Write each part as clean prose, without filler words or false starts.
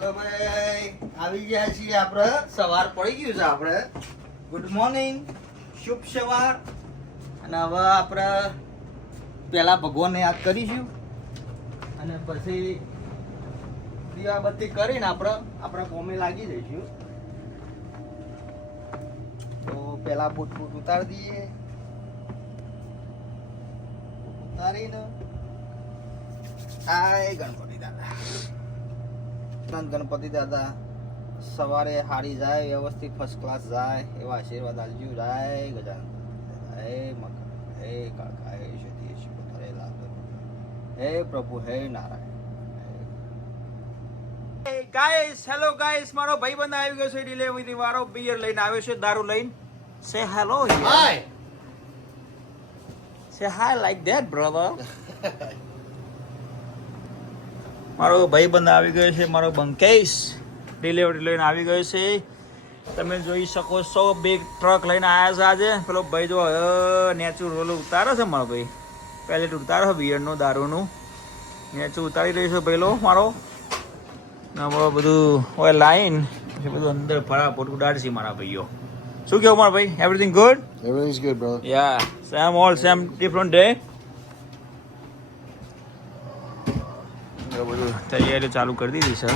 ચલો ભાઈ આવી ગયા છીએ આપણે. સવાર પડી ગયું છે આપણે. ગુડ મોર્નિંગ, શુભ સવાર. અને હવે આપણે પહેલા ભગવાનને યાદ કરીશું અને પછી દીવાબત્તી કરીને આપણે કોમે લાગી જઈશું. તો પહેલા બૂટ ઉતારી દઈએ. ઉતારીને આય ગણપતિ દાદા. ગણપતિ દાદા સવારે હારી જાય, વ્યવસ્થિત ફર્સ્ટ ક્લાસ જાય એવા આશીર્વાદ આલજો. જાય ગજાનન, હે મકર, હે કાકા, હે સતીશ, હરે લાલ, હે પ્રભુ, હે નારાયણ. ગાઈસ, હેલો ગાઈસ, મારો ભાઈબંધ આવી ગયો છે ડિલિવરી વાળો. બિયર લઈને આવ્યો છે, દારૂ લઈને. સે હેલો, હાય, સે હાય લાઈક ધેટ બ્રધર. મારો ભાઈબંધ આવી ગયો છે, મારો બંકેશ ડિલિવરી લઈને આવી ગયો છે. તમે જોઈ શકો છો, બે ટ્રક લઈને આવ્યા છે આજે. પેલો ભાઈ જો નેચું રોલ ઉતારે છે મારો ભાઈ. પેલેટ ઉતારે છે બિયરનું, દારૂનું નેચું ઉતારી રહ્યો છે પેલો મારો. બધું હોય લાઈન પછી બધું અંદર ફટાફટ ઉડાડશે મારા ભાઈઓ. શું કેવું મારા ભાઈ? Everything good? Everything's good, bro. Yeah same all same different day. બધું તૈયારી ચાલુ કરી દીધી છે.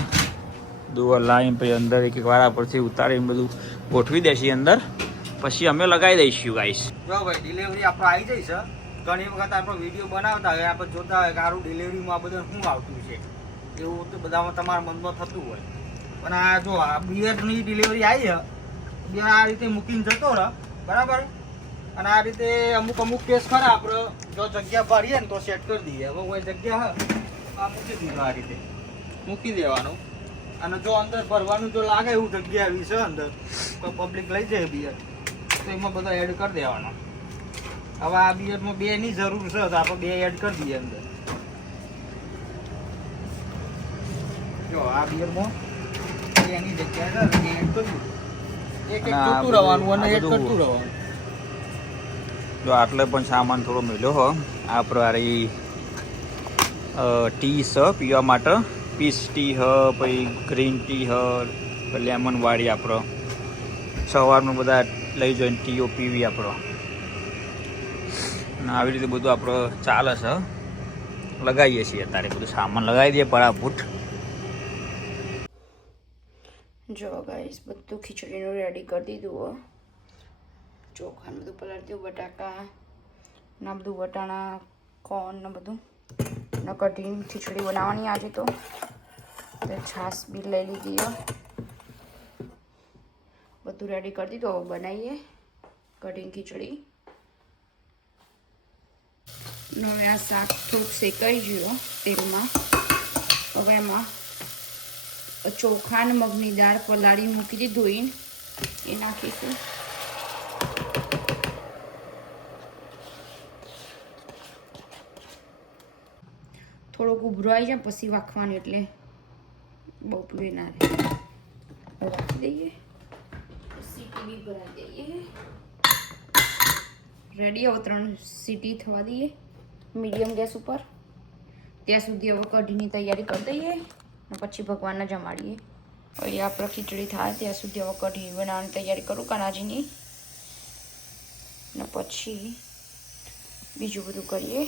દુવા લાઈન પછી અંદર એક એક વાળા પરથી ઉતારીને બધું ગોઠવી દેશે અંદર. પછી અમે લગાવી દઈશું ગાઈસ. જો ભાઈ ડિલિવરી આપણે આવી જઈ છે. ઘણી વખત આપણે વિડીયો બનાવતા હોય, આપણે જોતા હોય કે સારું ડિલિવરીમાં બધું શું આવતું છે, એવું તો બધામાં તમારા મનમાં થતું હોય. પણ આ જો આ બિયરની ડિલિવરી આવી છે, બિયર આ રીતે મૂકીને જતો રહે બરાબર. અને આ રીતે અમુક કેસ ખરા આપણે જો જગ્યા ભરીએ ને તો સેટ કરી દઈએ. હવે કોઈ જગ્યા હોય આ મૂકી દીધું, આ રીતે મૂકી દેવાનું. અને જો અંદર ભરવાનું જો લાગે એવું જગ્યા આવી છે અંદર, તો પબ્લિક લઈ જાય બિયર, તો એમાં બધા એડ કરી દેવાનો. હવે આ બિયરમાં 2 ની જરૂર છે તો આપણે 2 એડ કરી દઈએ અંદર. જો આ બિયરમાં 2 ની જગ્યા છે, 2 એડ કર્યું. એક જોતું રહેવાનું અને એડ કરતું રહેવાનું. જો આટલે પણ સામાન થોડો મળ્યો હો. આ પ્રકારે ટી સ પીવા માટે, પીસ ટી હ, પછી ગ્રીન ટી હ, લેમન વાળી આપણો સવારમાં બધા લઈ જઈને ટીઓ પીવી આપણો. અને આવી રીતે બધું આપણો ચાલે છે. લગાવીએ છીએ અત્યારે બધું સામાન લગાવી દઈએ પડાપૂટ. જો ગાઈસ બધું ખીચડીનું રેડી કરી દીધું હો. ચોખાને બધું પલાળી દીધું, બટાકા ના બધું, વટાણા, કોર્ન ને બધું. ને કઢી ખીચડી બનાવવાની આજે તો છાશ બી લઈ લીધી હો. બધું રેડી કરી દીધું. હવે બનાવીએ કઢી ખીચડી. હવે આ શાક થોડુંક શેકાઈ ગયું તેલમાં. હવે એમાં ચોખા અને મગની દાળ પલાળી મૂકી દીધી ધોઈને, એ નાખીશું. થોડોક ઉભરો આવી જાય પછી વાખવાનું, એટલે બહુ પીવે ના રહે. રાખી દઈએ, સીટી બી ભરાઈ દઈએ. રેડી. હવે 3 સીટી થવા દઈએ મીડિયમ ગેસ ઉપર. ત્યાં સુધી હવે કઢીની તૈયારી કરી દઈએ અને પછી ભગવાનને જમાડીએ. હવે આપણે ખીચડી થાય ત્યાં સુધી હવે કઢી બનાવવાની તૈયારી કરું કાનાજીની, ને પછી બીજું બધું કરીએ.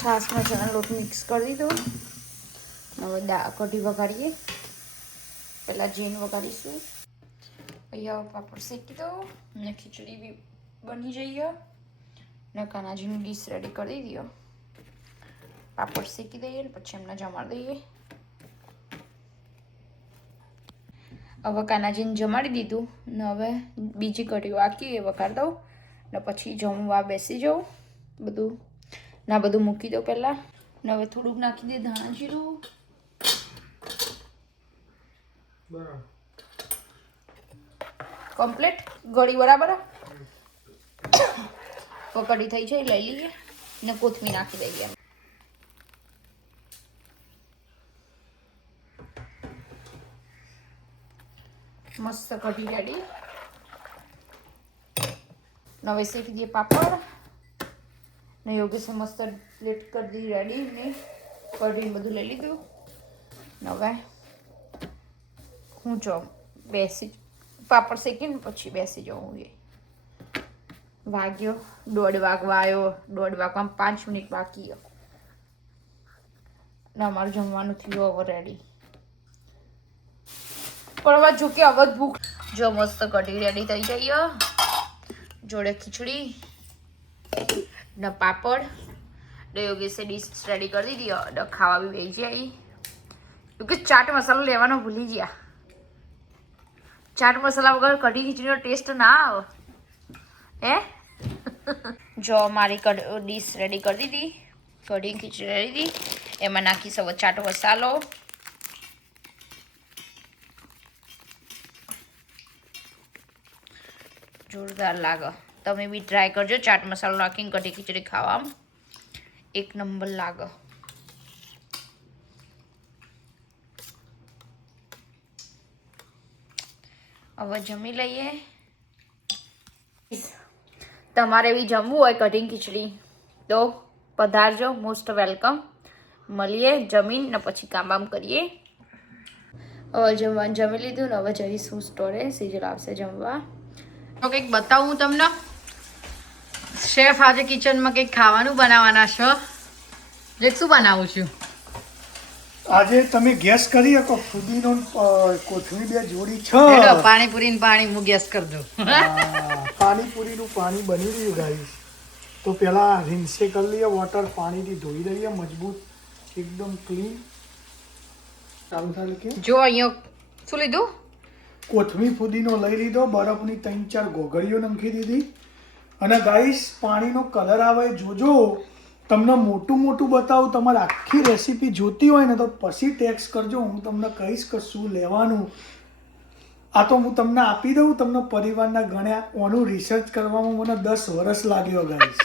છાશમાં ચણાનો લોટ મિક્સ કરી દીધો. હવે કઢી વઘારીએ. પહેલાં જીન વઘારીશું. અહીંયા પાપડ શેકી દો ને ખીચડી બી બની જઈએ. ને કાનાજીની ડીશ રેડી કરી દીધી. પાપડ શેકી દઈએ ને પછી એમને જમાડી દઈએ. હવે કાનાજીને જમાડી દીધું ને હવે બીજી કઢી વાકી એ વઘાર દઉં ને પછી જમવા બેસી જાઉં. બધું મૂકી દઉં પહેલાં. ને હવે થોડુંક નાખી દે ધાણા જીરું. બરાબર, કમ્પ્લીટ ગળી બરાબર. તો કઢી થઈ છે, લઈ લઈએ ને કોથમીર નાખી દઈએ. મસ્ત કઢી રેડી. હવે શેકી દઈએ પાપડ ને યોગેશ મસ્ત પ્લેટ કરી દી રેડી. ને કઢી બધું લઈ લીધું. હવે હું જો બેસી પાપડ શેકીને પછી બેસી જાઉં. એ વાગ્યો 1:30 વાગવા આવ્યો. 1:30 વાગવામાં 5 મિનિટ બાકી. ને અમારું જમવાનું થયું હવે રેડી. પણ હવે જો કે હવે જ ભૂખ. જો મસ્ત કઢી રેડી થઈ જઈએ, જોડે ખીચડી ને પાપડ. યોગેશે ડીશ રેડી કરી દીધી અને ખાવા બી બેસી જાય. કે ચાટ મસાલો લેવાનો ભૂલી ગયા. ચાટ મસાલા વગર કઢી ખીચડીનો ટેસ્ટ ના આવે. જો મારી ડીશ રેડી કરી દીધી, કઢી ખીચડી રેડી દીધી. એમાં નાખીશ હવે ચાટ મસાલો. જોરદાર લાગે. તમે બી ટ્રાય કરજો ચાટ મસાલો નાખીને કઢી ખીચડી ખાવામાં. એક નંબર લાગે. હવે જમી લઈએ. તમારે બી જમવું હોય કઢી ખીચડી તો પધારજો, મોસ્ટ વેલકમ. મળીએ જમીન ને પછી કામ બામ કરીએ. હવે જમવાનું જમી લીધું ને હવે જઈશું સ્ટોરે. સિજલ આવશે જમવા. તો કંઈક બતાવું હું તમને. શેફ આજે કિચનમાં કંઈક ખાવાનું બનાવવાના છો. જે શું બનાવું છું આજે તમે ગેસ કરી શકો ફુદીનો કોથમીર બે જોડી છે. પાણીપુરી ને પાણી હું ગેસ કરી દઉં. પાણીપુરીનું પાણી બની રહ્યું ગાઈસ. તો પેલા રિન્સે કરી લઈએ વોટર, પાણીથી ધોઈ લઈએ મજબૂત એકદમ ક્લીન. ચાલુ થાય કે જો અહીંયા શું લીધું? કોથમીર ફુદીનો લઈ લીધો, બરફની 3-4 ગોગળીઓ નાખી દીધી. અને ગાઈસ પાણીનો કલર આવે જોજો. તમને મોટું મોટું બતાવું. તમારે આખી રેસીપી જોતી હોય ને તો પછી ટેક્સ કરજો, હું તમને કહીશ કે શું લેવાનું. આ તો હું તમને આપી દઉં, તમને પરિવારના ગણ્યા. ઓનું રિસર્ચ કરવામાં મને 10 વર્ષ લાગ્યો ગાઈસ.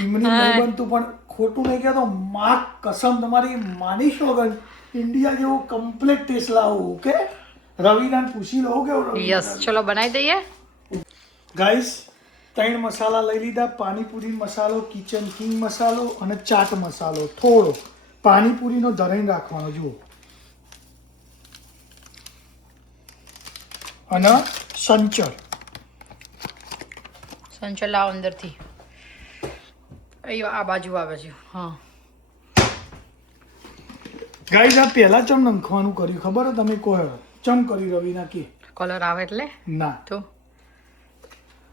એમની નહીં બનતું, પણ ખોટું નહીં કહેતો. માં કસમ તમારી માનીશ વગર ઇન્ડિયા જેવો કમ્પ્લીટ ટેસ્ટ લાવું. ઓકે, રવિનાને પૂછી લો કેવો. યસ, ચલો બનાવી દઈએ ગાઈસ. 3 મસાલા લઈ લીધા. પાણીપુરી મસાલો, કિચન કિંગ મસાલો અને ચાટ મસાલો થોડો. પાણીપુરીનો ધરાઈને રાખવાનો જુઓ. અને સંચળ લાવ અંદરથી. આ બાજુ આવે છે. હા ગાઈસ, આ પહેલા ચમ નાખવાનું કર્યું ખબર તમે કહો? ચમ કરી રવિના કે કલર આવે એટલે ના, તો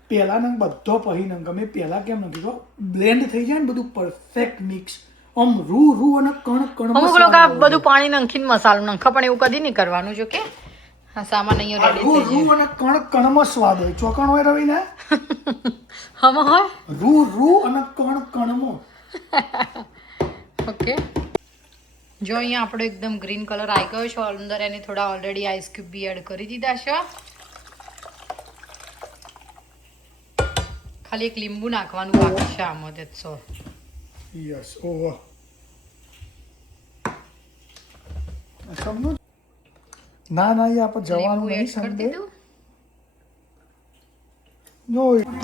પહેલા નંગ બધો પહી નંગ. અમે પહેલા કેમ નથી કહો, બ્લેન્ડ થઈ જાય ને બધું પરફેક્ટ મિક્સ. આમ રૂ અને કણ અમુક લોકો આ બધું પાણી નાખીને મસાલો નાખે, પણ એવું કદી નહીં કરવાનું. જો કે હા સામાન અહીંયા રેડી થઈ રૂ અને કણમાં સ્વાદ હોય. ચોકણ હોય રવિના. હમ હોય રૂ અને કણમાં. ઓકે, જો અહીંયા આપણો એકદમ ગ્રીન કલર આવી ગયો છે. અંદર એને થોડા ઓલરેડી આઈસ ક્યુબ બી એડ કરી દીધા છે. ખાલી એક લીંબુ નાખવાનું બાકી છે આમાં. That's all. Yes, over. સમજો ના એ આપણે જવાનું નહીં સમજે.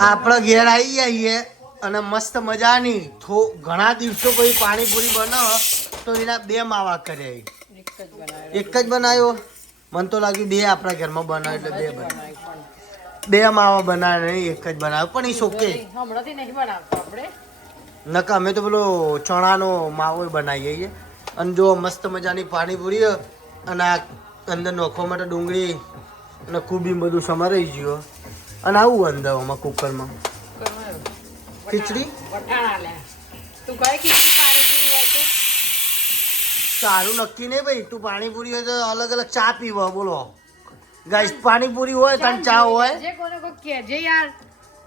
આપણા ઘેર આવી જઈએ અને મસ્ત મજાની ઘણા દિવસો કોઈ પાણીપુરી બનાવો તો એના 2 માવા કર્યા. એક જ બનાવ્યો. મને તો લાગ્યું 2 આપણા ઘરમાં બનાવ્યો એટલે 2 બનાવ્યો. 2 માવા બનાવે નહીં, એક જ બનાવ્યો. પણ એ ઓકે. હમણાંથી નહીં બનાવતો આપણે. નકા અમે તો પેલો ચણાનો માવો બનાવીએ છીએ. અને જો મસ્ત મજાની પાણીપુરી અને આ અંદર નાખવા માટે ડુંગળી અને કુબી બધું સમારાઈ ગયું. અને આવું અંદર આમાં કુકરમાં ખીચડી. તું કહે ખીચડી પાણીપુરી હોય તો સારું નક્કી નહીં ભાઈ. તું પાણીપુરી હોય તો અલગ અલગ ચા પીવા. બોલો ગાઈસ, પાણીપુરી હોય તને ચા હોય. જે કોને કો કહેજે યાર.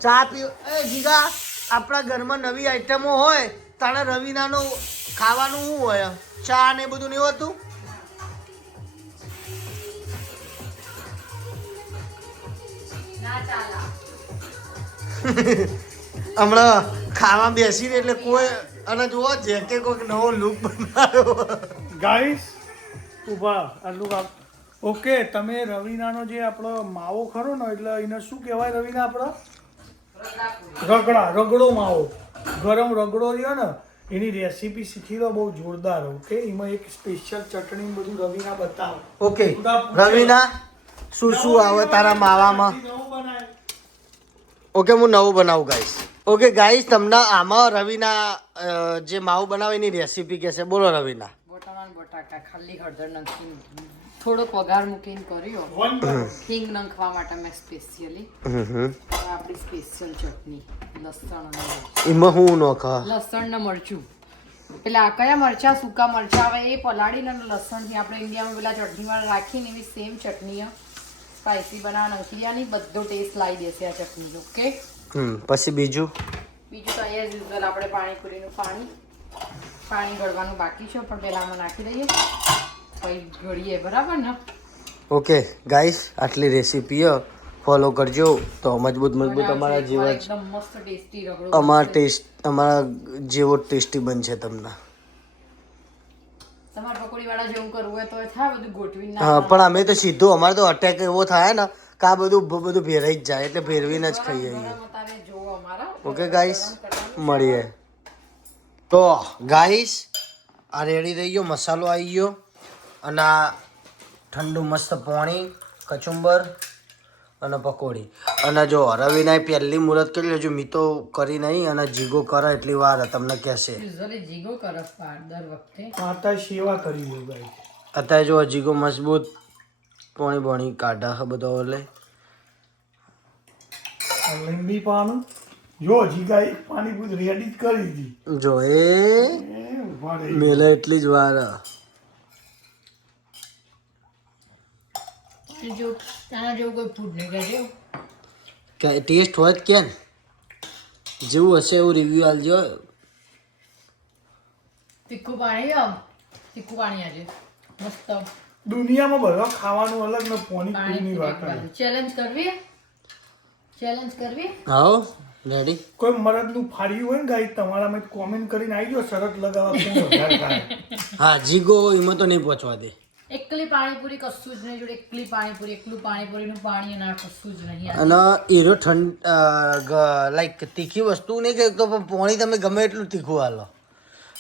ચા પીવો. એ જીગા, આપણા ઘરમાં નવી આઈટમો હોય તાણે રવિનાનો ખાવાનું શું હોય? ચા ને બધું નહીં હોતું. હમણાં ખાવા બેસીને એટલે કોઈ અને જુઓ જે કે કોઈક નવો લુક બનાવ્યો. ગાઈસ ઉભા આટલું કામ. ઓકે, તમે રવિનાનો જે આપણો માવો ખરો ને, એટલે એને શું કહેવાય રવિના? આપણો રગડો માવો. ગરમ રગડો રહ્યો ને એની રેસીપી શીખી લો, બહુ જોરદાર. ઓકે, એમાં એક સ્પેશિયલ ચટણી બધું રવિના બતાવો. ઓકે રવિના, શું શું આવે તારા માવામાં? ઓકે હું નવું બનાવું ગાઈસ. ઓકે ગાઈસ, તમને આમાં રવિના જે માવું બનાવે એની રેસીપી કહેશે. બોલો રવિના. બટાકા ખાલી હળદર નાખીને થોડોક વઘાર મૂકીને કર્યો. હિંગ નાખવા માટે મેં સ્પેશિયલી. આપણી સ્પેશિયલ ચટણી લસણ અને એમાં હું નોખા લસણ ને મરચું. પેલા કયા મરચા સૂકા મરચા આવે એ પલાળીને લસણથી આપણે ઇન્ડિયામાં પેલા ચટણીમાં રાખીને એવી સેમ ચટણી સ્પાઈસી બનાવવા નંખીયાની બધો ટેસ્ટ લાવી દેશે આ ચટણી. ઓકે. પછી બીજું તો અહીંયા જ યુઝ્યુઅલ આપણે પાણીપુરીનું પાણી ગળવાનું બાકી છે પણ પહેલા આમાં નાખી દઈએ પછી ગળીએ. બરાબર ને? ઓકે ગાઈસ, આટલી રેસીપી ફોલો કરજો તો મજબૂત અમારા જેવા એકદમ મસ્ત ટેસ્ટી રગડો અમારા જેવો ટેસ્ટી બનશે તમને. તમારે પકોડી વાળા જેવું કરવું હોય તો થાય બધું ગોઠવીને. હા, પણ અમે તો સીધું અમારે તો અટેક એવો થાય ને કે આ બધું ભેરાઈ જ જાય એટલે ભેરવીને જ ખાઈએ. ઓકે ગાઈસ, મળીએ. તો ગાઈસ, આ રેડી થઈ ગયો, મસાલો આવી ગયો અને આ ઠંડુ મસ્ત પાણી, કચુંબર અને પકોડી. અને જો રવિનાએ પહેલી મુહૂર્ત કરી લેજો, મી તો કરી નહીં અને જીગો કરે એટલી વાર તમને કહેશે. જીગો કરે દર વખતે. માતા સેવા કરી દો ગાઈસ. અત્યારે જો જીગો મજબૂત પોણી કાઢા બધો એટલે લીંબી પાનું જો જીગા એક પાણીપુરી રેડી જ કરી દીધી. જો એ ઉભા રહી મેલે એટલી જ વાર. જો આના જેવું કોઈ ફૂડ નહીં કહેજો. કે ટેસ્ટ હોય જ કેમ જેવું હશે એવું રિવ્યુ આલજો. તીખું પાણી આજે મસ્ત. દુનિયામાં બધા ખાવાનું અલગ ને પાણીપુરીની વાત અલગ. ચેલેન્જ કરવી. આવો રેડી. કોઈ મરદનું ફાડ્યું હોય ને ગાઈ તમારામાં કોમેન્ટ કરીને આવી ગયો શરત લગાવવા કોણ વધારે ખાય. હા, જીગો એમાં તો નહીં પહોંચવા દે. એકલી પાણીપુરી કશું જ નહીં જોડે. એકલું પાણીપુરીનું પાણી ના કશું જ નહીં. અને એરો લાઈક તીખી વસ્તુ નહીં કે તો પાણી તમે ગમે એટલું તીખું હાલો.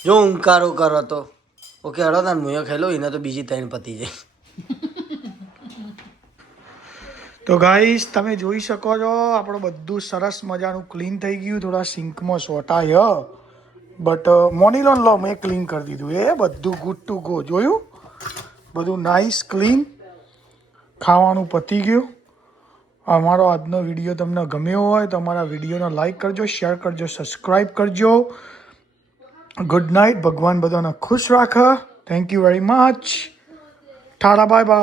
જો ઊંકારો કરો તો ઓકે હડો તાર મુયો ખેલો એને તો બીજી ત્રણ પતી જાય. તો ગાઈસ, તમે જોઈ શકો છો આપણું બધું સરસ મજાનું ક્લીન થઈ ગયું. થોડા સિંકમાં સોટાય બટ મોની લો મેં ક્લીન કરી દીધું. એ બધું ગુડ ટુ ગો. જોયું બધું નાઇસ ક્લીન. ખાવાનું પતી ગયું. અમારો આજનો વિડીયો તમને ગમ્યો હોય તો અમારા વિડીયોને લાઈક કરજો, શેર કરજો, સબસ્ક્રાઈબ કરજો. Good night. ભગવાન બધાને ખુશ રાખે. Thank you very much. Tata bye bye.